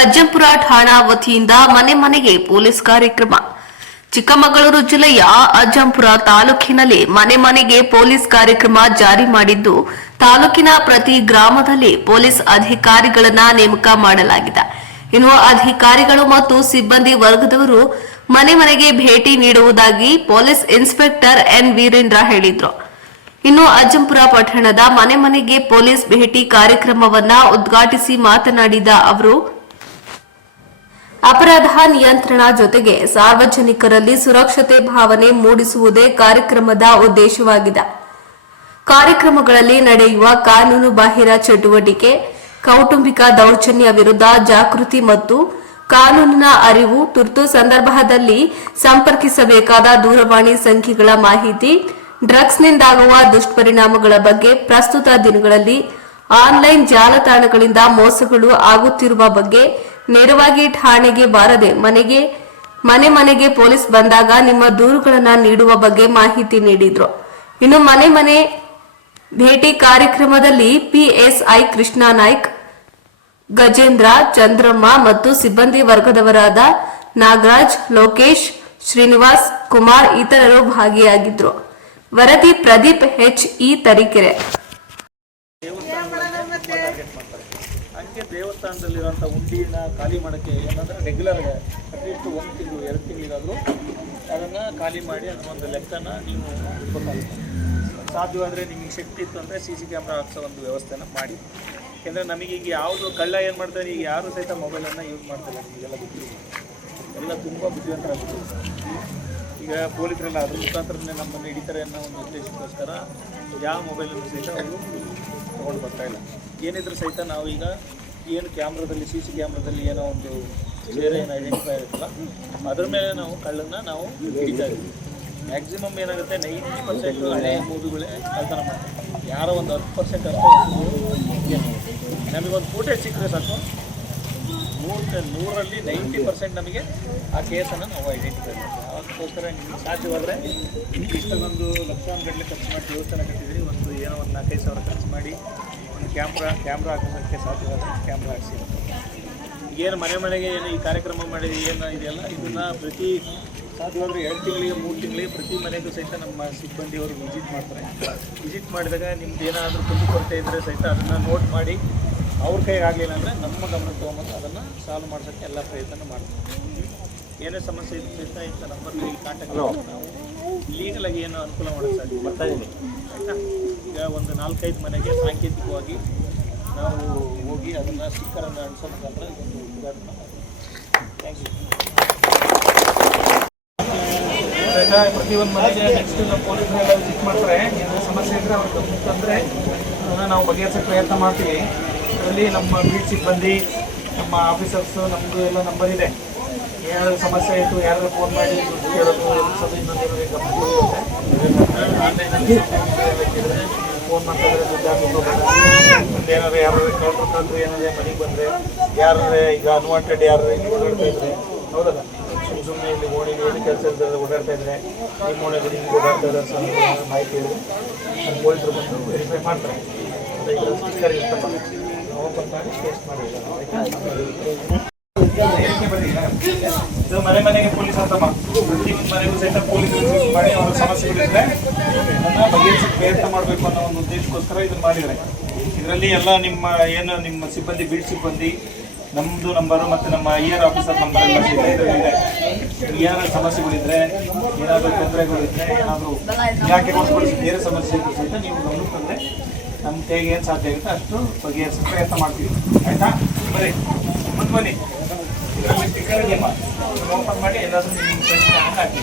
ಅಜ್ಜಂಪುರ ಠಾಣಾ ವತಿಯಿಂದ ಮನೆ ಮನೆಗೆ ಪೊಲೀಸ್ ಕಾರ್ಯಕ್ರಮ. ಚಿಕ್ಕಮಗಳೂರು ಜಿಲ್ಲೆಯ ಅಜ್ಜಂಪುರ ತಾಲೂಕಿನಲ್ಲಿ ಮನೆ ಮನೆಗೆ ಪೊಲೀಸ್ ಕಾರ್ಯಕ್ರಮ ಜಾರಿ ಮಾಡಿದ್ದು, ತಾಲೂಕಿನ ಪ್ರತಿ ಗ್ರಾಮದಲ್ಲಿ ಪೊಲೀಸ್ ಅಧಿಕಾರಿಗಳನ್ನ ನೇಮಕ ಮಾಡಲಾಗಿದೆ. ಇನ್ನು ಅಧಿಕಾರಿಗಳು ಮತ್ತು ಸಿಬ್ಬಂದಿ ವರ್ಗದವರು ಮನೆ ಮನೆಗೆ ಭೇಟಿ ನೀಡುವುದಾಗಿ ಪೊಲೀಸ್ ಇನ್ಸ್ಪೆಕ್ಟರ್ ಎನ್ ವೀರೇಂದ್ರ ಹೇಳಿದರು. ಇನ್ನು ಅಜ್ಜಂಪುರ ಪಟ್ಟಣದ ಮನೆ ಮನೆಗೆ ಪೊಲೀಸ್ ಭೇಟಿ ಕಾರ್ಯಕ್ರಮವನ್ನ ಉದ್ಘಾಟಿಸಿ ಮಾತನಾಡಿದ ಅವರು, ಅಪರಾಧ ನಿಯಂತ್ರಣ ಜೊತೆಗೆ ಸಾರ್ವಜನಿಕರಲ್ಲಿ ಸುರಕ್ಷತೆ ಭಾವನೆ ಮೂಡಿಸುವುದೇ ಕಾರ್ಯಕ್ರಮದ ಉದ್ದೇಶವಾಗಿದೆ. ಕಾರ್ಯಕ್ರಮಗಳಲ್ಲಿ ನಡೆಯುವ ಕಾನೂನು ಬಾಹಿರ ಚಟುವಟಿಕೆ, ಕೌಟುಂಬಿಕ ದೌರ್ಜನ್ಯ ವಿರುದ್ಧ ಜಾಗೃತಿ ಮತ್ತು ಕಾನೂನಿನ ಅರಿವು, ತುರ್ತು ಸಂದರ್ಭದಲ್ಲಿ ಸಂಪರ್ಕಿಸಬೇಕಾದ ದೂರವಾಣಿ ಸಂಖ್ಯೆಗಳ ಮಾಹಿತಿ, ಡ್ರಗ್ಸ್ನಿಂದಾಗುವ ದುಷ್ಪರಿಣಾಮಗಳ ಬಗ್ಗೆ, ಪ್ರಸ್ತುತ ದಿನಗಳಲ್ಲಿ ಆನ್ಲೈನ್ ಜಾಲತಾಣಗಳಿಂದ ಮೋಸಗಳು ಆಗುತ್ತಿರುವ ಬಗ್ಗೆ, ನೇರವಾಗಿ ಠಾಣೆಗೆ ಬಾರದೆ ಮನೆ ಮನೆಗೆ ಪೊಲೀಸ್ ಬಂದಾಗ ನಿಮ್ಮ ದೂರುಗಳನ್ನು ನೀಡುವ ಬಗ್ಗೆ ಮಾಹಿತಿ ನೀಡಿದ್ರು. ಇನ್ನು ಮನೆ ಭೇಟಿ ಕಾರ್ಯಕ್ರಮದಲ್ಲಿ ಪಿಎಸ್ಐ ಕೃಷ್ಣ ನಾಯ್ಕ್, ಗಜೇಂದ್ರ, ಚಂದ್ರಮ್ಮ ಮತ್ತು ಸಿಬ್ಬಂದಿ ವರ್ಗದವರಾದ ನಾಗರಾಜ್, ಲೋಕೇಶ್, ಶ್ರೀನಿವಾಸ್, ಕುಮಾರ್ ಇತರರು ಭಾಗಿಯಾಗಿದ್ರು. ವರದಿ ಪ್ರದೀಪ್ HE ತರೀಕೆರೆ. ಹಂಗೆ ದೇವಸ್ಥಾನದಲ್ಲಿರುವಂಥ ಉಂಡಿನ ಖಾಲಿ ಮಾಡೋಕ್ಕೆ ಏನಂದರೆ ರೆಗ್ಯುಲರ್ ಅಟ್ಲೀಸ್ಟ್ 1 ತಿಂಗಳು 2 ತಿಂಗಳಿಗಾದರೂ ಅದನ್ನು ಖಾಲಿ ಮಾಡಿ ಅನ್ನೋ ಒಂದು ಲೆಕ್ಕನ ನೀವು ಇಟ್ಬೇಕಾಗುತ್ತೆ. ಸಾಧ್ಯವಾದರೆ ನಿಮಗೆ ಶಕ್ತಿ ಇತ್ತು ಅಂದರೆ CC ಕ್ಯಾಮ್ರಾ ಹಾಕ್ಸೋ ಒಂದು ವ್ಯವಸ್ಥೆನ ಮಾಡಿ. ಯಾಕೆಂದರೆ ನಮಗೀಗ ಯಾವುದು ಕಳ್ಳ ಏನು ಮಾಡ್ತಾರೆ, ಈಗ ಯಾರು ಸಹಿತ ಮೊಬೈಲನ್ನು ಯೂಸ್ ಮಾಡ್ತಾರೆ, ನಿಮಗೆಲ್ಲ ಗೊತ್ತಿಲ್ಲ, ಎಲ್ಲ ತುಂಬ ಬುದ್ಧಿವಂತರಾಗ್ತದೆ. ಈಗ ಪೊಲೀಸರೆಲ್ಲ ಅದ್ರ ಮುಖಾಂತರನೇ ನಮ್ಮನ್ನು ಹಿಡಿತಾರೆ ಅನ್ನೋ ಒಂದು ಉದ್ದೇಶಕ್ಕೋಸ್ಕರ ಯಾವ ಮೊಬೈಲನ್ನು ಸಹಿತ ಅವರು ತೊಗೊಂಡು ಬರ್ತಾಯಿಲ್ಲ. ಏನಿದ್ರು ಸಹಿತ ನಾವು ಈಗ ಏನು ಕ್ಯಾಮ್ರಾದಲ್ಲಿ CC ಕ್ಯಾಮ್ರಾದಲ್ಲಿ ಏನೋ ಒಂದು ಬೇರೆ ಏನು ಐಡೆಂಟಿಫೈ ಇರುತ್ತಲ್ಲ, ಅದ್ರ ಮೇಲೆ ನಾವು ಕಳ್ಳನ್ನು ನಾವು ಹಿಡಿತಾ ಇದ್ದೀವಿ. ಮ್ಯಾಕ್ಸಿಮಮ್ ಏನಾಗುತ್ತೆ, 90% ಹಳೆಯ ಮೂವಿಗಳೇ ಕಳ್ತನ ಮಾಡ್ತಾರೆ. ಯಾರೋ ಒಂದು 10% ಅಷ್ಟೇ ನಮಗೊಂದು ಫೂಟೇಜ್ ಸಿಕ್ಕರೆ ಸಾಕು, 100ರಲ್ಲಿ 90% ನಮಗೆ ಆ ಕೇಸನ್ನು ನಾವು ಐಡೆಂಟಿಫೈ ಮಾಡ್ತೀವಿ. ಅದಕ್ಕೋಸ್ಕರ ನಿಮಗೆ ಸಾಧ್ಯವಾದರೆ ಇಷ್ಟೊಂದು ಲಕ್ಷಾನುಗಟ್ಟಲೆ ಖರ್ಚು ಮಾಡಿ ದೇವಸ್ಥಾನ ಕಟ್ಟಿದ್ದೀರಿ, ಒಂದು ಏನೋ ಒಂದು 4-5 ಸಾವಿರ ಖರ್ಚು ಮಾಡಿ ಒಂದು ಕ್ಯಾಮ್ರಾ ಹಾಕೋದಕ್ಕೆ ಸಾಧ್ಯವಾದರೆ ಕ್ಯಾಮ್ರಾ ಹಾಕಿಸಿ. ಏನು ಮನೆಗೆ ಏನು ಈ ಕಾರ್ಯಕ್ರಮ ಮಾಡಿದ ಏನು ಇದೆಯಲ್ಲ, ಇದನ್ನು ಪ್ರತಿ ಸಾಧ್ಯವಾದರೆ 2 ತಿಂಗಳಿಗೆ 3 ತಿಂಗಳಿಗೆ ಪ್ರತಿ ಮನೆಗೂ ಸಹಿತ ನಮ್ಮ ಸಿಬ್ಬಂದಿಯವರು ವಿಸಿಟ್ ಮಾಡ್ತಾರೆ. ವಿಸಿಟ್ ಮಾಡಿದಾಗ ನಿಮ್ದು ಏನಾದರೂ ಕುಂದುಕೊರತೆ ಇದ್ದರೆ ಸಹಿತ ಅದನ್ನು ನೋಟ್ ಮಾಡಿ ಅವ್ರ ಕೈಗೆ ಆಗಲಿಲ್ಲ ಅಂದರೆ ನಮ್ಮ ಗಮನಕ್ಕೆ ತೊಗೊಂಬಂದು ಅದನ್ನು ಸಾಲ್ವ್ ಮಾಡೋಕ್ಕೆ ಎಲ್ಲ ಪ್ರಯತ್ನ ಮಾಡ್ತೀವಿ. ಏನೇ ಸಮಸ್ಯೆ ಇದ್ದು ಸಹಿತ ಇಂಥ ನಂಬರ್ಗೆ ಕಾಂಟ್ಯಾಕ್ಟ್ ನಾವು ಲೀಗಲಾಗಿ ಏನು ಅನುಕೂಲ ಮಾಡೋಕ್ಕೆ ಸಾಧ್ಯ ಬರ್ತಾಯಿದ್ದೀನಿ. ಆಯಿತಾ, ಈಗ ಒಂದು 4-5 ಮನೆಗೆ ಸಾಂಕೇತಿಕವಾಗಿ ನಾವು ಹೋಗಿ ಅದನ್ನು ಸ್ಟಿಕ್ಕರನ್ನು ಅಂಟಿಸೋ ಮುಖಾಂತರ ಒಂದು ಉದ್ಘಾಟನೆ ಮಾಡ್ತೀವಿ. Thank you. ಪ್ರತಿಯೊಂದು ಮನೆಗೆ ನೆಕ್ಸ್ಟ್ ನಮ್ಮ ಪೊಲೀಸರೆಲ್ಲ ವಿಸಿಟ್ ಮಾಡ್ತಾರೆ. ಏನಾದರೂ ಸಮಸ್ಯೆ ಇದ್ದರೆ ಅವ್ರ ಗಮನಕ್ಕೆ ತಂದರೆ ಅದನ್ನು ನಾವು ಬಗೆಹರಿಸೋಕ್ಕೆ ಪ್ರಯತ್ನ ಮಾಡ್ತೀವಿ. ಇದರಲ್ಲಿ ನಮ್ಮ ಬೀಟ್ ಸಿಬ್ಬಂದಿ, ನಮ್ಮ ಆಫೀಸರ್ಸು, ನಮ್ಮದು ಎಲ್ಲ ನಂಬರ್ ಇದೆ. ಏನಾದರೂ ಸಮಸ್ಯೆ ಆಯಿತು ಯಾರಾದರೂ ಫೋನ್ ಮಾಡಿ ಕೇಳೋದು ಇನ್ನೊಂದು ಗಮನಿರುತ್ತೆ. ಆನ್ಲೈನಲ್ಲಿ ಫೋನ್ ಮಾಡ್ತಾಯಿದ್ರೆ ದುಡ್ಡು ಹಾಕೋದು, ಏನಾದ್ರು ಯಾರು ಕೌಂಟ್ರ್ ತಂದ್ರೆ ಏನಾದ್ರೆ ಮನೆಗೆ ಬಂದರೆ ಯಾರೇ ಈಗ ಅನ್ವಾಂಟೆಡ್ ಯಾರು ಇಲ್ಲಿ ಓಡಾಡ್ತಾ ಇದ್ರೆ, ಹೌದಲ್ಲ, ಸುಮ್ಮನೆ ಇಲ್ಲಿ ಓಣಿಗೆ ಏನು ಕೆಲಸ ಇರ್ತದೆ ಓಡಾಡ್ತಾ ಇದ್ರೆ ನಿಮ್ಮ ಓಣಿಗೆ ಹಿಂಗೆ ಓಡಾಡ್ತಾ ಇದ್ದಾರೆ ಮಾಹಿತಿ ಹೇಳಿದ್ರೆ ನಮ್ಮ ಪೊಲೀಸರು ಬಂದು ವೆರಿಫೈ ಮಾಡ್ತಾರೆ. ಸ್ಟಿಕ್ಕರ್ ಇರ್ತಪ್ಪ ಓಪನ್ ಮಾಡಿ ಟೆಸ್ಟ್ ಮಾಡಿದ್ದಾರೆ. ಇದು ಮನೆಗೆ ಪೊಲೀಸ್ ಅಂತಮ್ಮ, ಪ್ರತಿಯೊಂದು ಮನೆಗೂ ಸಹಿತ ಪೊಲೀಸ್ ಮಾಡಿ ಅವರ ಸಮಸ್ಯೆಗಳಿದ್ರೆ ಅದನ್ನು ಬಗೆಹರಿಸಕ್ಕೆ ಪ್ರಯತ್ನ ಮಾಡಬೇಕು ಅನ್ನೋ ಒಂದು ಉದ್ದೇಶಕ್ಕೋಸ್ಕರ ಇದನ್ನು ಮಾಡಿದ್ದಾರೆ. ಇದರಲ್ಲಿ ಎಲ್ಲ ನಿಮ್ಮ ಸಿಬ್ಬಂದಿ, ಬೀಟ್ ಸಿಬ್ಬಂದಿ, ನಮ್ಮದು ನಂಬರು ಮತ್ತು ನಮ್ಮ IR ಆಫೀಸರ್ ನಂಬರ್ ಎಲ್ಲ ಇದೆ. ಇದರಲ್ಲಿದೆ. ಏನಾದರೂ ಸಮಸ್ಯೆಗಳಿದ್ದರೆ, ಏನಾದರೂ ತೊಂದರೆಗಳಿದ್ದರೆ, ಏನಾದರೂ ಇಲಾಖೆಗೊಳಿಸಿ ಬೇರೆ ಸಮಸ್ಯೆ ಇದ್ದರೂ ಸಹಿತ ನೀವು ಗಮನಕ್ಕೆ ತಂದರೆ ನಮ್ಮ ಕೈಗೆ ಏನು ಸಾಧ್ಯ ಆಗುತ್ತೆ ಅಷ್ಟು ಬಗೆಹರಿಸೋ ಪ್ರಯತ್ನ ಮಾಡ್ತೀವಿ. ಆಯಿತಾ, ಬರೀ ಮುಂದೆ ಬನ್ನಿ. ಇದರಲ್ಲಿ ಸ್ಟಿಕ್ಕರ್ ಇದೆಯಮ್ಮ, ಓಪನ್ ಮಾಡಿ ಎಲ್ಲಾದರೂ ನಿಮ್ಮ ಹಾಕಿ.